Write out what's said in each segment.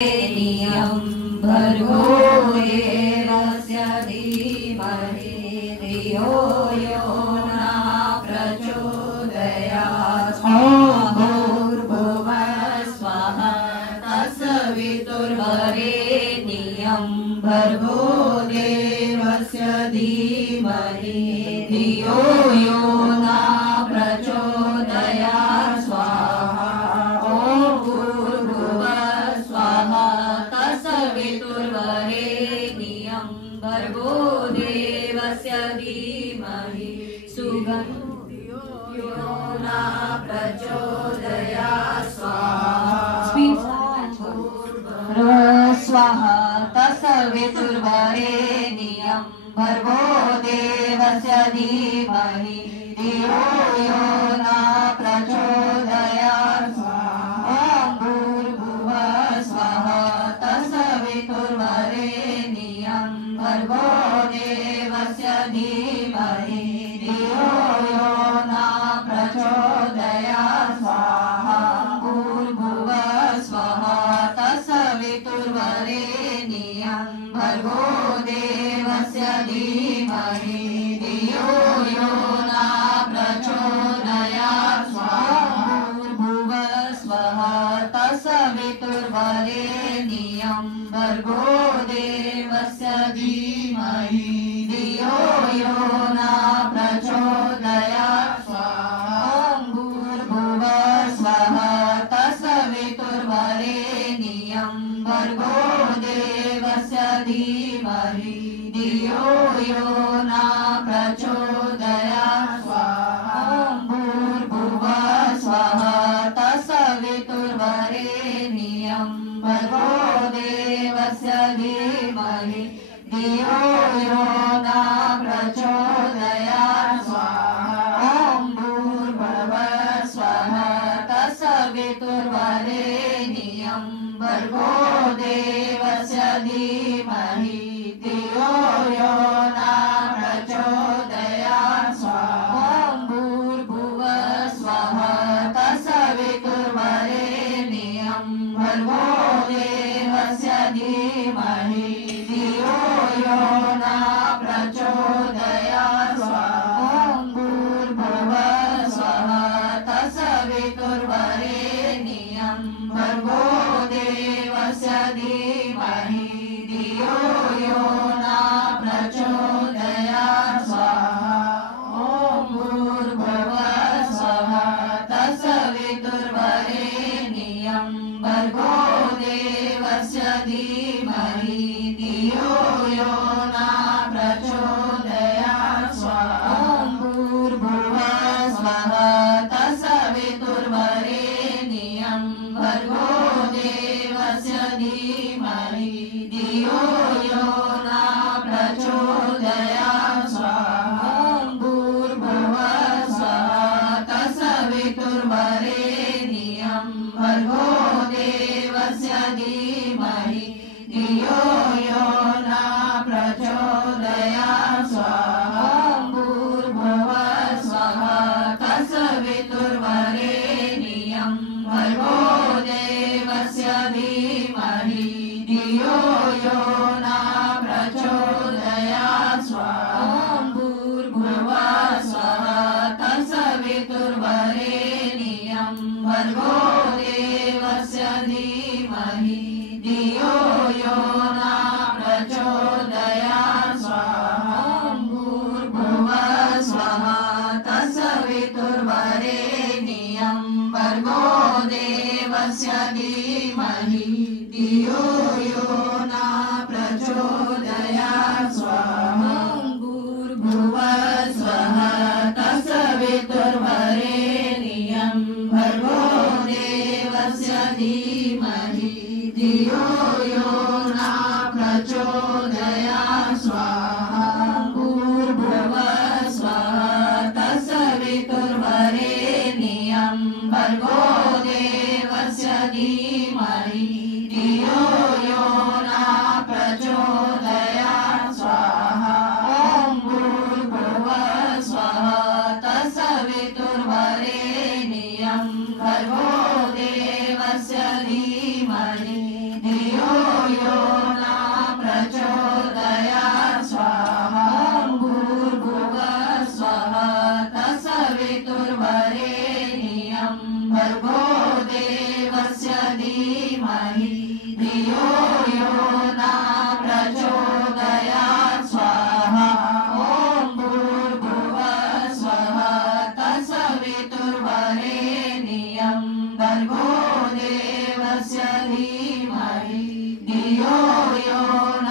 नियं भर्गो देवस्य धीमहि धियो यो न प्रचोदयात्। भूर्भुवः स्वः तत्सवितुर्वरेण्यं भर्गो देवस्य धीमहि धियो यो न प्रचोदयात्। स्वाहा। ॐ भूर्भुवः स्वः तत्सवितुर्वरेण्यं भर्गो देवस्य धीमहि सुगन्धियो यो न प्रचोदयात्। स्वाहा। तत्सवितुर्वरेण्यं भर्गो देवस्य धीमहि धियो यो न प्रचोदयात्। ॐ भूर्भुवः स्वः तत्सवितुर्वरेण्यं भर्गो देवस्य धीमहि धियो यो न प्रचोदयात्। स्वाहा। भूर्भुवः स्वः तत्सवितुर्वरेण्यं भर्गो देवस्य धीमहि धियो यो न प्रचोदयात्। भूर्भुवः स्वः तत्सवितुर्वरेण्यं भर्गो देवस्य धीमहि धियो यो न प्रचोदयात्। ॐ भूर्भुवः स्वः तत्सवितुर्वरेण्यं भर्गो देवस्य धीमहि धियो यो न प्रचोदयात्। ॐ भूर्भुवः स्वः तत्सवितुर्वरेण्यं भर्गो देवस्य धीमहि धियो यो न प्रचोदयात्। ॐ भूर्भुवः स्वः तत्सवितुर्वरेण्यं भर्गो देवस्य धीमहि धियो यो न प्रचोदयात्। ॐ भूर्भुवः स्वः तत्सवितुर्वरेण्यं भर्गो देवस्य धीमहि धियो यो न प्रचोदयात्। ॐ भूर्भुवः स्वः तत्सवितुर्वरेण्यं भर्गो देवस्य धीमहि धियो यो न प्रचोदयात्। ॐ भूर्भुवः स्वः तत्सवितुर्वरेण्यं भर्गो देवस्य धीमहि धियो यो न प्रचोदयात्। ॐ भूर्भुवः स्वः तत्सवितुर्वरेण्यं भर्गो देवस्य धीमहि धियो यो न प्रचोदयात्। ॐ भूर्भुवः स्वः तत्सवितुर्वरेण्यं भर्गो देवस्य धीमहि धियो यो न प्रचोदयात्। ॐ भूर्भुवः स्वः तत्सवितुर्वरेण्यं भर्गो देवस्य धीमहि धियो यो न प्रचोदयात्। ॐ भूर्भुवः स्वः तत्सवितुर्वरेण्यं भर्गो देवस्य धीमहि धियो यो न प्रचोदयात्। ॐ भूर्भुवः स्वः तत्सवितुर्वरेण्यं भर्गो देवस्य धीमहि धियो यो न प्रचोदयात्। ॐ भूर्भुवः स्वः तत्सवितुर्वरेण्यं भर्गो देवस्य धीमहि धियो यो न प्रचोदयात्। भूर्भुवः स्वः तत्सवितुर्वरेण्यं भर्गो देवस्य धीमहि धियो यो न प्रचोदयात्। ॐ भूर्भुवः स्वः तत्सवितुर्वरेण्यं भर्गो देवस्य धीमहि धियो धियो यो न प्रचोदयात् स्वाहा ॐ भूर्भुवः स्वः तत्सवितुर्वरेण्यं भर्गो देवस्य धीमहि धियो यो न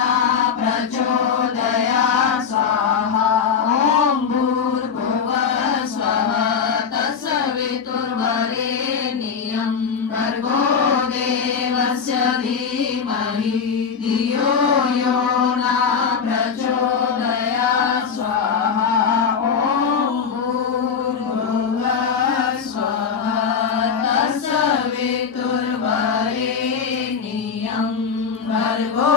प्रचोदयात् स्वाहा ॐ भूर्भुवः स्वः तत्सवितुर्वरेण्यं भर्गो देवस्य धीमहि धियो यो न प्रचोदयात् स्वाहा ॐ भूर्भुवः स्वः तत्सवितुर्वरेण्यं भर्गो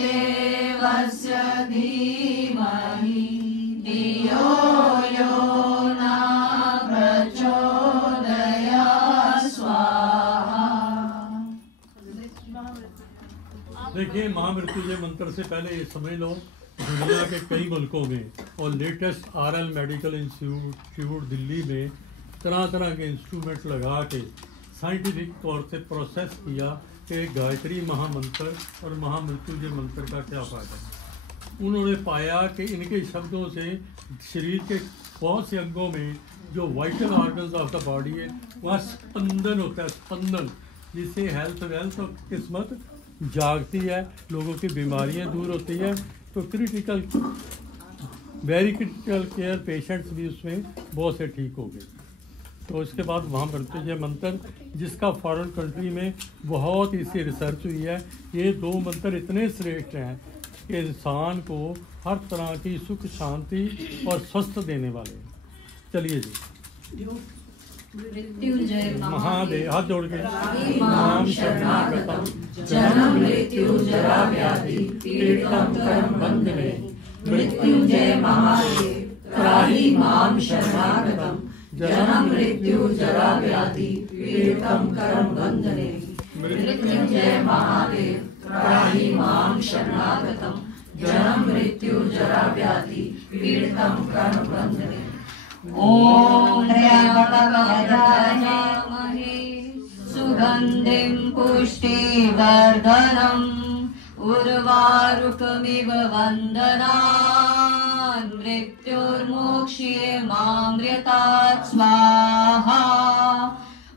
देवस्य धीमहि धियो यो न प्रचोदयात् स्वाहा। देखिए, महामृत्युंजय मंत्र से पहले ये समझ लो, दुनिया के कई मुल्कों में और latest RL medical institute Delhi में तरह तरह के इंस्ट्रूमेंट लगा के साइंटिफिक तौर से प्रोसेस किया कि गायत्री महामंत्र और महामृत्युंजय मंत्र का क्या फ़ायदा है। उन्होंने पाया कि इनके शब्दों से शरीर के बहुत से अंगों में जो vital organs of the body है वहाँ स्पंदन होता है, स्पंदन, जिससे हेल्थ वेल्थ और किस्मत जागती है, लोगों की बीमारियां दूर होती है। तो critical, very critical care patients भी उसमें बहुत से ठीक हो गए। तो इसके बाद महामृत्युंजय मंत्र, जिसका फॉरेन कंट्री में बहुत इसकी रिसर्च हुई है, ये दो मंत्र इतने श्रेष्ठ हैं कि इंसान को हर तरह की सुख शांति और स्वस्थ देने वाले हैं। चलिए जी, मृत्युंजय महादेव, हाथ जोड़ के मां शरणागतं जन्म मृत्यु जरा व्याधि पीड़ितं कर्म बंधने मृत्युंजय महादेव त्राहि मां शरणागतं जन्म मृत्यु जरा व्याधि पीड़ितं कर्म बंधने मृत्युंजय महादेव त्राहि मां शरणागतं जन्म मृत्यु जरा व्याधि पीड़ितं कर्म बंधने ॐ त्र्यम्बकं सुगन्धिं पुष्टिवर्धनम् उर्वारुकमिव वन्दनान् मृत्युर्मोक्ष्ये मामृतात् स्वाहा।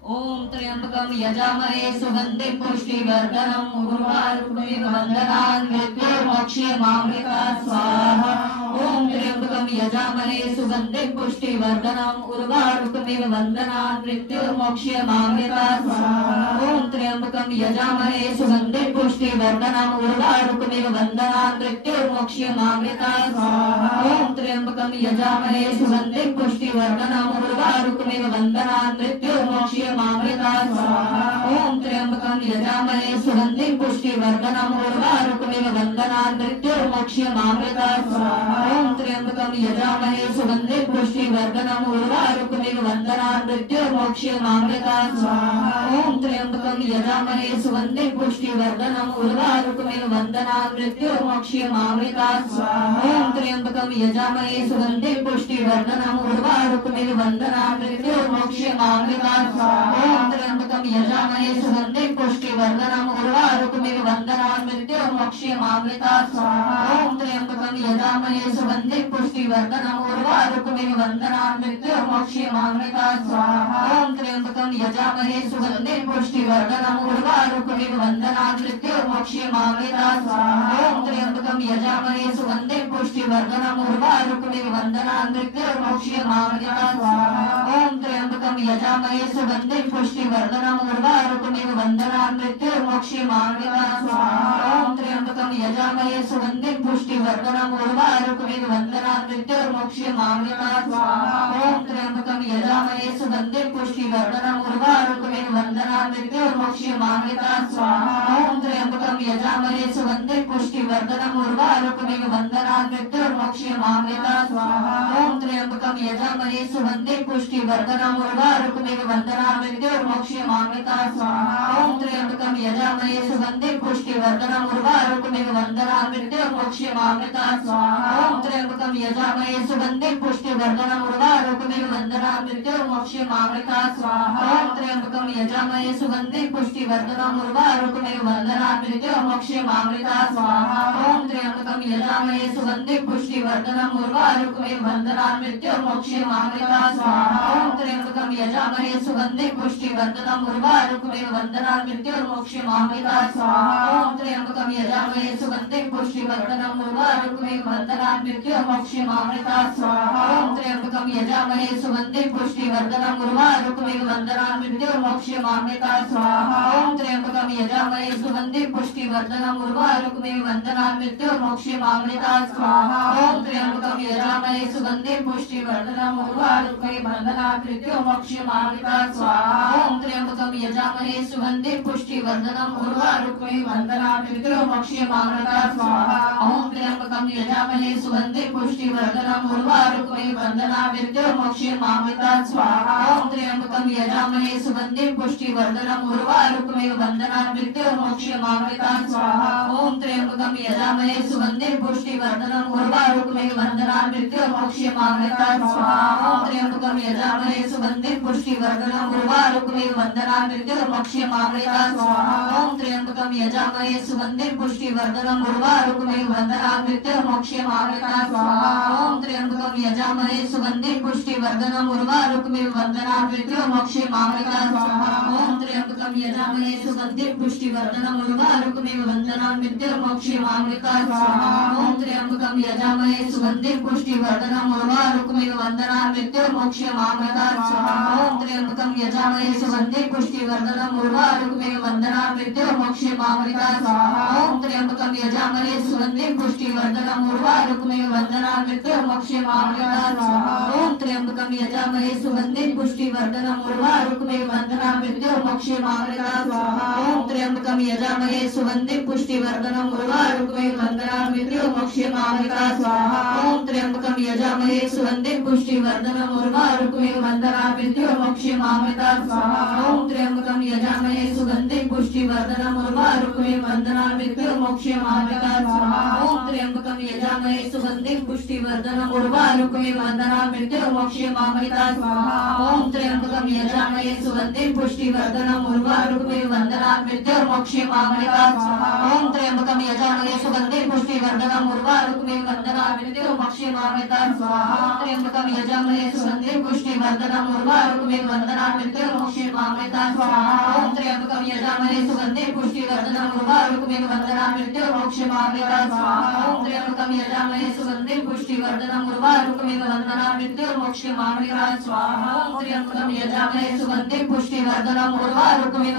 ॐ त्र्यम्बकं यजामहे सुगन्धिं पुष्टिवर्धनम् उर्वारुकमिव वन्दनान् मृत्युर्मोक्ष्ये मामृतात् स्वाहा। ॐ त्र्यम्बकं यजामहे सुगन्धिं पुष्टिवर्धनम् उर्वारुकमिव वन्दनान् मृत्युर्मोक्ष्ये मामृतात् स्वाहा। ॐ त्र्यम्बकं यजामहे सुगन्धिं पुष्टिवर्धनम् उर्वारुकमिव वन्दनान् मृत्युर्मोक्ष्ये मामृतात् स्वाहा। ॐ त्र्यम्बकं यजामहे सुगन्धिं पुष्टिवर्धनम् उर्वारुकमिव वन्दनान् मृत्युर्मोक्ष्ये मामृतात् स्वाहा। ॐ त्र्यम्बकं यजामहे सुगन्धिं पुष्टिवर्धनम् उर्वारुकमिव वन्दनान् मृत्युर्मोक्ष्ये मामृतात् स्वाहा। ॐ त्र्यम्बकं यजामहे सुगन्धिं पुष्टिवर्धनम् उर्वारुकमिव वन्दनान् मृत्युर्मोक्ष्ये मामृतात् स्वाहा। ॐ त्र्यम्बकं यजामहे सुगन्धिं पुष्टिवर्धनम् उर्वारुकमिव वन्दनान् मृत्युर्मोक्ष्ये मामृतात् स्वाहा। ॐ त्र्यम्बकं यजामहे सुगन्धिं पुष्टिवर्धनम् उर्वारुकमिव वन्दनान् मृत्युर्मोक्ष्ये मामृतात् स्वाहा। ॐ त्र्यम्बकं यजामहे सुगन्धिं पुष्टिवर्धनम् उर्वारुकमिव वन्दनान् मृत्युर्मोक्ष्ये मामृतात् स्वाहा। ॐ त्र्यम्बकं यजामहे सुगन्धिं पुष्टिवर्धनम् उर्वारुकमिव वन्दनान् मृत्युर्मोक्ष्ये मामृतात् स्वाहा। ॐ त्र्यम्बकं यजामहे सुगन्धिं पुष्टिवर्धनम् उर्वारुकमिव वन्दनान् मृत्युर्मोक्ष्ये मामृतात् स्वाहा। ॐ त्र्यम्बकं यजामहे सुगन्धिं पुष्टिवर्धनम् उर्वारुकमिव वन्दनान् मृत्युर्मोक्ष्ये मामृतात् स्वाहा। ॐ त्र्यम्बकं यजामहे सुगन्धिं पुष्टिवर्धनम् उर्वारुकमिव वन्दनान् मृत्युर्मोक्ष्ये मामृतात् स्वाहा। ॐ त्र्यम्बकं यजामहे सुगन्धिं पुष्टिवर्धनम् उर्वारुकमिव वन्दनान् मृत्युर्मोक्ष्ये मामृतात् स्वाहा। ॐ त्र्यम्बकं यजामहे सुगन्धिं पुष्टिवर्धनम् उर्वारुकमिव वन्दनान् मृत्युर्मोक्ष्ये मामृतात् स्वाहा। ॐ त्र्यम्बकं यजामहे सुगन्धिं पुष्टिवर्धनम् उर्वारुकमिव वन्दनान् मृत्युर्मोक्ष्ये मामृतात् स्वाहा। ॐ त्र्यम्बकं यजामहे सुगन्धिं पुष्टिवर्धनम् उर्वारुकमिव वन्दनान् मृत्युर्मोक्ष्ये मामृतात् स्वाहा। ॐ त्र्यम्बकं यजामहे सुगन्धिं पुष्टिवर्धनम् उर्वारुकमिव वन्दनान् मृत्युर्मोक्ष्ये मामृतात् स्वाहा। ॐ त्र्यम्बकं यजामहे सुगन्धिं पुष्टिवर्धनम् उर्वारुकमिव वन्दनान् मृत्युर्मोक्ष्ये मामृतात् स्वाहा। ॐ त्र्यम्बकं यजामहे सुगन्धिं पुष्टिवर्धनम् उर्वारुकमिव वन्दनान् मृत्युर्मोक्षयमामृता स्वाहा ॐ त्र्यंबकं यजामहे सुगन्धिं पुष्टिवर्धनम् उर्वारुकमिव बन्धनान् मृत्युर्मोक्षयमामृता स्वाहा ॐ त्र्यंबकं यजामहे सुगन्धिं पुष्टिवर्धनम् उर्वारुकमिव बन्धनान् मृत्युर्मोक्षयमामृता स्वाहा ॐ त्र्यंबकं यजामहे सुगन्धिं पुष्टिवर्धनम् उर्वारुकमिव बन्धनान् मृत्युर्मोक्षयमामृता स्वाहा ॐ त्र्यंबकं यजामहे सुगन्धिं पुष्टिवर्धनम् उर्वारुकमिव बन्धनान् मृत्युर्मोक्षयमामृता स्वाहा ॐ त्र्यंबकं यजामहे सुगन्धिं पुष्टिवर्धनम् उर्वारुकमिव बन्धनान् मृत्युर्मोक्षयमामृता स्वाहा ॐ त्र्यंबकं यजामहे सुगन्धिं पुष्टिवर्धनम् उर्वारुकमिव बन्धनान् मृत्युर्मोक्षयमामृता स्वाहा ॐ त्र्यंबकं यजामहे सुगन्धिं पुष्टिवर्धनम् उर्वारुकमिव बन्धनान् मृत्युर्मोक्षयमामृता स्वाहा ॐ त्र्यंबकं यजामहे सुगन्धिं पुष्टिवर्धनम् उर्वारुकमिव बन्धनान् मृत्युर्मोक्षयमामृता स्वाहा ॐ त्र्यंबकं यजामहे सुगन्धिं पुष्टिवर्धनम् उर्वारुकमिव बन्धनान् मृत्युर्मोक्षयमामृता स्वाहा ॐ त्र्यंबकं यजामहे सुगन्धिं पुष्टिवर्धनम् उर्वारुकमिव बन्धनान् मृत्युर्मोक्षयमामृता स्वाहा ॐ त्र्यंबकं यजामहे सुगन्धिं पुष्टिवर्धनम् उर्वारुकमिव बन्धनान् मृत्युर्मोक्षयमामृता स्वाहा ॐ त्र्यंबकं यजामहे सुगन्धिं पुष्टिवर्धनम् उर्वारुकमिव बन्धनान् मृत्युर्मोक्षयमामृता स्वाहा ॐ त्र्यंबकं यजामहे सुगन्धिं पुष्टिवर्धनम् उर्वारुकमिव बन्धनान् मृत्युर्मोक्षयमामृता स्वाहा ॐ त्र्यंबकं यजामहे सुगन्धिं पुष्टिवर्धनम् उर्वारुकमिव बन्धनान् मृत्युर्मोक्षयमामृता स्वाहा ॐ त्र्यंबकं यजामहे सुगन्धिं पुष्टिवर्धनम् उर्वारुकमिव बन्धनान् मृत्युर्मोक्षयमामृता स्वाहा ॐ त्र्यंबकं यजामहे सुगन्धिं पुष्टिवर्धनम् उर्वारुकमिव बन्धनान् मृत्युर्मोक्षयमामृता स्वाहा ॐ त्र्यंबकं यजामहे सुगन्धिं पुष्टिवर्धनम् उर्वारुकमिव बन्धनान् मृत्युर्मोक्षयमामृता स्वाहा ॐ त्र्यंबकं यजामहे सुगन्धिं पुष्टिवर्धनम् उर्वारुकमिव बन्धनान् मृत्युर्मोक्षयमामृता स्वाहा ॐ त्र्यंबकं यजामहे सुगन्धिं पुष्टिवर्धनम् उर्वारुकमिव बन्धनान् मृत्युर्मोक्षयमामृता स्वाहा ॐ त्र्यंबकं यजामहे सुगन्धिं पुष्टिवर्धनम् उर्वारुकमिव बन्धनान् मृत्युर्मोक्षयमामृता स्वाहा ॐ त्र्यंबकं यजामहे सुगन्धिं पुष्टिवर्धनम् उर्वारुकमिव बन्धनान् मृत्युर्मोक्षयमामृता स्वाहा ॐ त्र्यंबकं यजामहे सुगन्धिं पुष्टिवर्धनम् उर्वारुकमिव बन्धनान् मृत्युर्मोक्षयमामृता स्वाहा ॐ त्र्यंबकं यजामहे सुगन्धिं पुष्टिवर्धनम् उर्वारुकमिव बन्धनान् मृत्युर्मोक्षयमामृता स्वाहा ॐ त्र्यंबकं यजामहे सुगन्धिं पुष्टिवर्धनम् उर्वारुकमिव बन्धनान् मृत्युर्मोक्षयमामृता स्वाहा ॐ त्र्यंबकं यजामहे सुगन्धिं पुष्टिवर्धनम् उर्वारुकमिव बन्धनान् मृत्युर्मोक्षयमामृता स्वाहा ॐ त्र्यंबकं यजामहे सुगन्धिं पुष्टिवर्धनम् उर्वारुकमिव बन्धनान् मृत्युर्मोक्षयमामृता स्वाहा ॐ त्र्यंबकं यजामहे सुगन्धिं पुष्टिवर्धनम् उर्वारुकमिव बन्धनान् मृत्युर्मोक्षयमामृता स्वाहा ॐ त्र्यंबकं यजामहे सुगन्धिं पुष्टिवर्धनम् उर्वारुकमिव बन्धनान् मृत्युर्मोक्षयमामृता स्वाहा ॐ त्र्यंबकं यजामहे सुगन्धिं पुष्टिवर्धनम् उर्वारुकमिव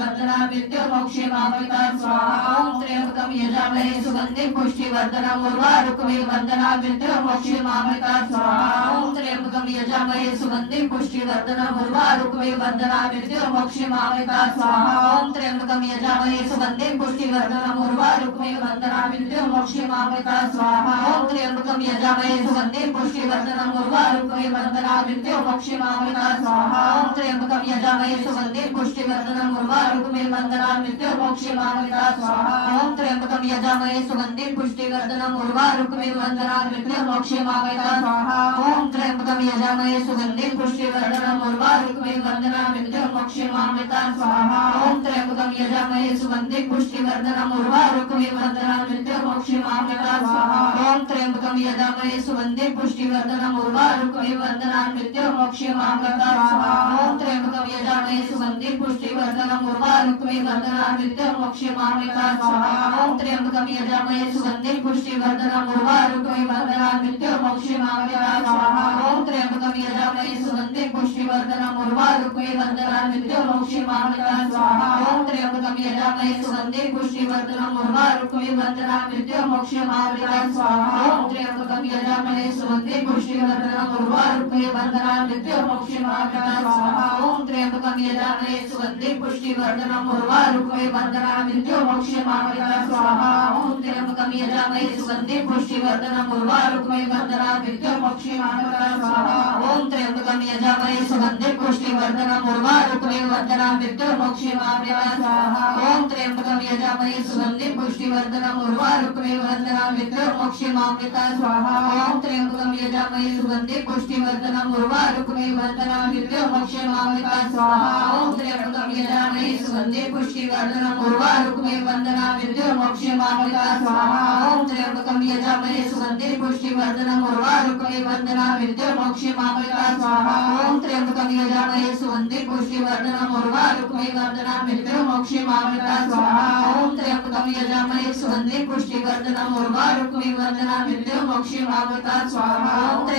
बन्धनान् मृत्युर्मोक्षयमामृता स्वाहा ॐ त्र्यंबकं यजामहे सुगन्धिं पुष्टिवर्धनम् उर्वारुकमिव बन्धनान् मृत्युर्मोक्षयमामृता स्वाहा ॐ त्र्यंबकं यजामहे सुगन्धिं पुष्टिवर्धनम् उर्वारुकमिव बन्धनान् मृत्युर्मोक्षयमामृता स्वाहा ॐ त्र्यंबकं यजामहे सुगन्धिं पुष्टिवर्धनम् उर्वारुकमिव बन्धनान् मृत्युर्मोक्षयमामृता स्वाहा ॐ त्र्यंबकं यजामहे सुगन्धिं पुष्टिवर्धनम् उर्वारुकमिव बन्धनान् मृत्युर्मोक्षयमामृता स्वाहा ॐ त्र्यंबकं यजामहे सुगन्धिं पुष्टिवर्धनम् उर्वारुकमिव बन्धनान् मृत्युर्मोक्षयमामृता स्वाहा ॐ त्र्यंबकं यजामहे सुगन्धिं पुष्टिवर्धनम् उर्वारुकमिव बन्धनान् मृत्युर्मोक्षयमामृता स्वाहा ॐ त्र्यंबकं यजामहे सुगन्धिं पुष्टिवर्धनम् उर्वारुकमिव बन्धनान् मृत्युर्मोक्षयमामृता स्वाहा ॐ त्र्यंबकं यजामहे सुगन्धिं पुष्टिवर्धनम् उर्वारुकमिव बन्धनान् मृत्युर्मोक्षयमामृता स्वाहा ॐ त्र्यंबकं यजामहे सुगन्धिं पुष्टिवर्धनम् उर्वारुकमिव बन्धनान् मृत्युर्मोक्षयमामृता स्वाहा ॐ त्र्यंबकं यजामहे सुगन्धिं पुष्टिवर्धनम् उर्वारुकमिव बन्धनान् मृत्युर्मोक्षयमामृता स्वाहा ॐ त्र्यंबकं यजामहे सुगन्धिं पुष्टिवर्धनम् उर्वारुकमिव बन्धनान् मृत्युर्मोक्षयमामृता स्वाहा ॐ त्र्यंबकं यजामहे सुगन्धिं पुष्टिवर्धनम् उर्वारुकमिव बन्धनान् मृत्युर्मोक्षयमामृता स्वाहा ॐ त्र्यंबकं यजामहे सुगन्धिं पुष्टिवर्धनम् उर्वारुकमिव बन्धनान् मृत्युर्मोक्षयमामृता स्वाहा ॐ त्र्यंबकं यजामहे सुगन्धिं पुष्टिवर्धनम् उर्वारुकमिव बन्धनान् मृत्युर्मोक्षयमामृता स्वाहा ॐ त्र्यंबकं यजामहे सुगन्धिं पुष्टिवर्धनम् उर्वारुकमेव वन्दनामि मृत्युर्मोक्षमामृता स्वाहा ॐ त्र्यंबकं यजामहे सुगन्धिं पुष्टिवर्धनम् उर्वारुकमेव वन्दनामि मृत्युर्मोक्षमामृता स्वाहा ॐ त्र्यंबकं यजामहे सुगन्धिं पुष्टिवर्धनम् उर्वारुकमेव वन्दनामि मृत्युर्मोक्षमामृता स्वाहा ॐ त्र्यंबकं यजामहे सुगन्धिं पुष्टिवर्धनम् उर्वारुकमेव वन्दनामि मृत्युर्मोक्षमामृता स्वाहा ॐ त्र्यंबकं यजामहे सुगन्धिं पुष्टिवर्धनम् उर्वारुकमेव वन्दनामि मृत्युर्मोक्षमामृता स्वाहा ॐ त्र्यंबकं यजामहे सुगन्धिं पुष्टिवर्धनम् उर्वारुकमेव वन्दनामि मृत्युर्मोक्षमामृता स्वाहा ॐ त्र्यंबकं यजामहे सुगन्धिं पुष्टिवर्धनम् उर्वारुकमेव वन्दनामि मृत्युर्मोक्षमामृता स्वाहा ॐ त्र्यंबकं यजामहे सुगन्धिं पुष्टिवर्धनम् उर्वारुकमेव वन्दनामि मृत्युर्मोक्षमामृता स्वाहा ॐ त्र्यंबकं यजामहे सुगन्धिं पुष्टिवर्धनम् उर्वारुकमेव वन्दनामि मृत्युर्मोक्षमामृता स्वाहा ॐ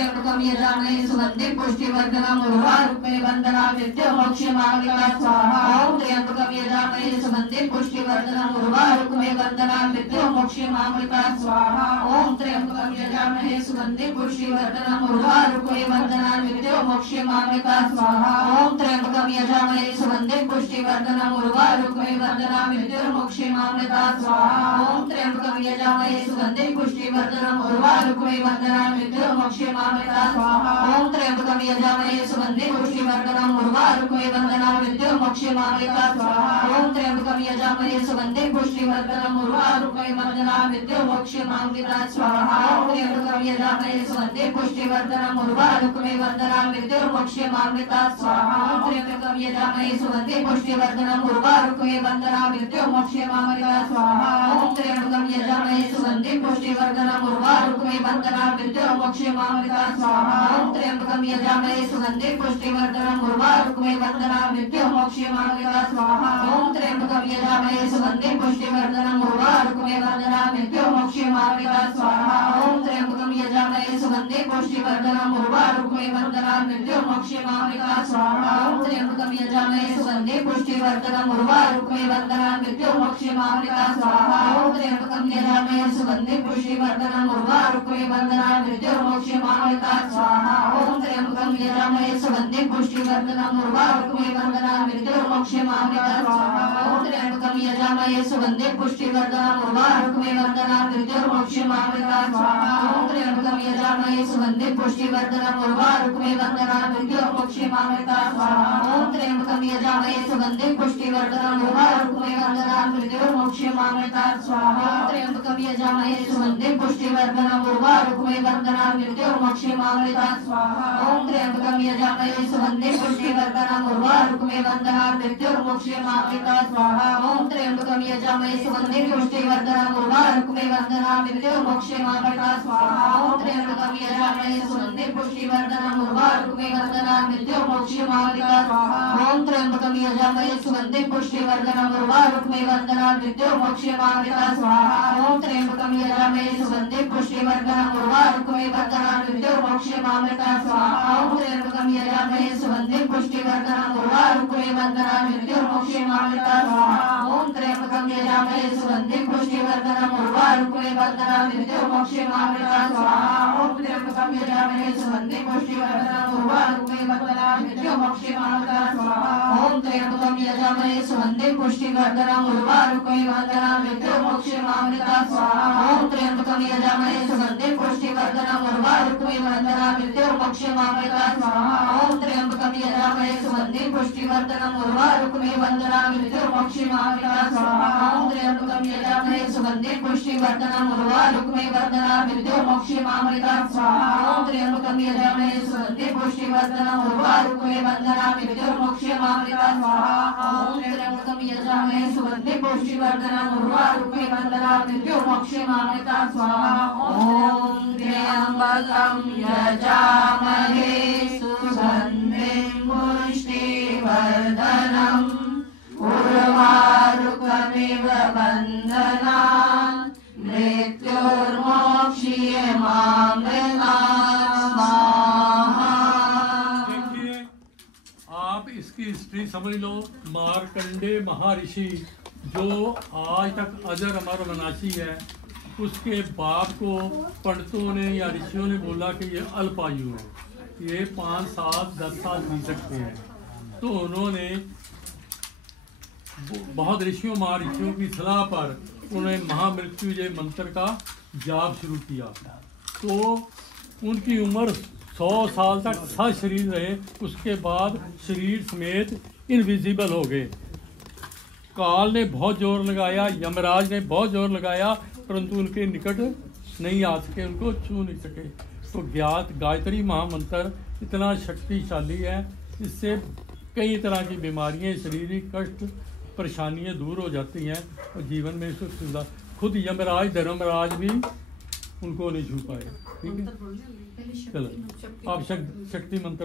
त्र्यंबकं यजामहे सुगन्धिं पुष्टिवर्धनम् उर्वारुकमेव वन्दनामि मृत्युर्मोक्षमामृता स्वाहा ॐ त्र्यंबकं यजामहे सुगन्धिं पुष्टिवर्धनम् उर्वारुकमेव वन्दनामि मृत्युर्मोक्षमामृता स्वाहा ॐ त्र्यंबकं यजामहे सुगन्धिं पुष्टिवर्धनम् उर्वारुकमेव वन्दनामि मृत्युर्मोक्षमामृता स्वाहा ॐ त्र्यंबकं यजामहे सुगन्धिं पुष्टिवर्धनम् उर्वारुकमेव वन्दनामि मृत्युर्मोक्षमामृता स्वाहा ॐ त्र्यंबकं यजामहे सुगन्धिं पुष्टिवर्धनम् उर्वारुकमेव वन्दनामि मृत्युर्मोक्षमामृता स्वाहा ॐ त्र्यंबकं यजामहे सुगन्धिं पुष्टिवर्धनम् उर्वारुकमेव वन्दनामि मृत्युर्मोक्षमामृता स्वाहा ॐ त्र्यंबकं यजामहे सुगन्धिं पुष्टिवर्धनम् उर्वारुकमेव वन्दनामि मृत्युर्मोक्षमामृता स्वाहा ॐ त्र्यंबकं यजामहे सुगन्धिं पुष्टिवर्धनम् उर्वारुकमेव वन्दनामि मृत्युर्मोक्षमामृता स्वाहा ॐ त्र्यंबकं यजामहे सुगन्धिं पुष्टिवर्धनम् उर्वारुकमेव वन्दनामि मृत्युर्मोक्षमामृता स्वाहा ॐ त्र्यंबकं यजामहे सुगन्धिं पुष्टिवर्धनम् उर्वारुकमेव वन्दनामि मृत्युर्मोक्षमामृता स्वाहा ॐ त्र्यंबकं यजामहे सुगन्धिं पुष्टिवर्धनम् उर्वारुकमेव वन्दनामि मृत्युर्मोक्षमामृता स्वाहा ॐ त्र्यंबकं यजामहे सुगन्धिं पुष्टिवर्धनम् उर्वारुकमेव वन्दनामि मृत्युर्मोक्षमामृता स्वाहा ॐ त्र्यंबकं यजामहे सुगन्धिं पुष्टिवर्धनम् उर्वारुकमेव वन्दनामि मृत्युर्मोक्षमामृता स्वाहा ॐ त्र्यंबकं यजामहे सुगन्धिं पुष्टिवर्धनम् उर्वारुकमेव वन्दनामि मृत्युर्मोक्षमामृता स्वाहा ॐ त्र्यंबकं यजामहे सुगन्धिं पुष्टिवर्धनम् उर्वारुकमेव वन्दनामि मृत्युर्मोक्षमामृता स्वाहा ॐ त्र्यंबकं यजामहे सुगन्धिं पुष्टिवर्धनम् उर्वारुकमेव वन्दनामि मृत्युर्मोक्षमामृता स्वाहा ॐ त्र्यंबकं यजामहे सुगन्धिं पुष्टिवर्धनम् उर्वारुकमेव वन्दनामि मृत्युर्मोक्षमामृता स्वाहा ॐ त्र्यंबकं यजामहे सुगन्धिं पुष्टिवर्धनम् उर्वारुकमेव वन्दनामि मृत्युर्मोक्षमामृता स्वाहा ॐ त्र्यंबकं यजामहे सुगन्धिं पुष्टिवर्धनम् उर्वारुकमेव वन्दनामि मृत्युर्मोक्षमामृता स्वाहा ॐ त्र्यंबकं यजामहे सुगन्धिं पुष्टिवर्धनम् उर्वारुकमेव वन्दनामि मृत्युर्मोक्षमामृता स्वाहा ॐ त्र्यंबकं यजामहे सुगन्धिं पुष्टिवर्धनम् उर्वारुकमेव वन्दनामि मृत्युर्मोक्षमामृता स्वाहा ॐ त्र्यंबकं यजामहे सुगन्धिं पुष्टिवर्धनम् उर्वारुकमेव वन्दनामि मृत्युर्मोक्षमामृता स्वाहा ॐ त्र्यंबकं यजामहे सुगन्धिं पुष्टिवर्धनम् उर्वारुकमेव वन्दनामि मृत्युर्मोक्षमामृता स्वाहा ॐ त्र्यंबकं यजामहे सुगन्धिं पुष्टिवर्धनम् उर्वारुकमेव वन्दनामि मृत्युर्मोक्षमामृता स्वाहा ॐ त्र्यंबकं यजामहे सुगन्धिं पुष्टिवर्धनम् उर्वारुकमेव वन्दनामि मृत्युर्मोक्षमामृता स्वाहा ॐ त्र्यंबकं यजामहे सुगन्धिं पुष्टिवर्धनम् उर्वारुकमेव वन्दनामि मृत्युर्मोक्षमामृता स्वाहा ॐ त्र्यंबकं यजामहे सुगन्धिं पुष्टिवर्धनम् उर्वारुकमेव वन्दनामि मृत्युर्मोक्षमामृता स्वाहा ॐ त्र्यंबकं यजामहे सुगन्धिं पुष्टिवर्धनम् उर्वारुकमेव वन्दनामि मृत्युर्मोक्षमामृता स्वाहा ॐ त्र्यंबकं यजामहे सुगन्धिं पुष्टिवर्धनम् उर्वारुकमेव वन्दनामि मृत्युर्मोक्षमामृता स्वाहा ॐ त्र्यंबकं यजामहे सुगन्धिं पुष्टिवर्धनम् उर्वारुकमेव वन्दनामि मृत्युर्मोक्षमामृता स्वाहा ॐ त्र्यंबकं यजामहे सुगन्धिं पुष्टिवर्धनम् उर्वारुकमेव वन्दनामि मृत्युर्मोक्षमामृता स्वाहा ॐ त्र्यंबकं यजामहे सुगन्धिं पुष्टिवर्धनम् उर्वारुकमेव वन्दनामि मृत्युर्मोक्षमामृता स्वाहा ॐ त्र्यंबकं यजामहे सुगन्धिं पुष्टिवर्धनम् उर्वारुकमेव वन्दनामि मृत्युर्मोक्षमामृता स्वाहा ॐ त्र्यंबकं यजामहे सुगन्धिं पुष्टिवर्धनम् उर्वारुकमेव वन्दनामि मृत्युर्मोक्षमामृता स्वाहा ॐ त्र्यंबकं यजामहे सुगन्धिं पुष्टिवर्धनम् उर्वारुकमेव वन्दनामि मृत्युर्मोक्षमामृता स्वाहा। देखिए, आप इसकी हिस्ट्री समझ लो। मार्कंडे महर्षि जो आज तक अजर अमर वनाशी है, उसके बाप को पंडितों ने या ऋषियों ने बोला कि ये अल्पायु है, ये 5 साल 10 साल जी सकते हैं। तो उन्होंने बहुत ऋषियों महर्षियों की सलाह पर उन्होंने महामृत्युंजय मंत्र का जाप शुरू किया। तो उनकी उम्र 100 साल तक सशरीर रहे, उसके बाद शरीर समेत इनविजिबल हो गए। काल ने बहुत जोर लगाया, यमराज ने बहुत जोर लगाया, परंतु उनके निकट नहीं आ सके, उनको छू नहीं सके। तो ज्ञात गायत्री महामंत्र इतना शक्तिशाली है, इससे कई तरह की बीमारियां, शारीरिक कष्ट, परेशानियां दूर हो जाती हैं और जीवन में सुख सुविधा। खुद यमराज धर्मराज भी उनको नहीं छू पाए। ठीक है, चलो आप शक्ति मंत्र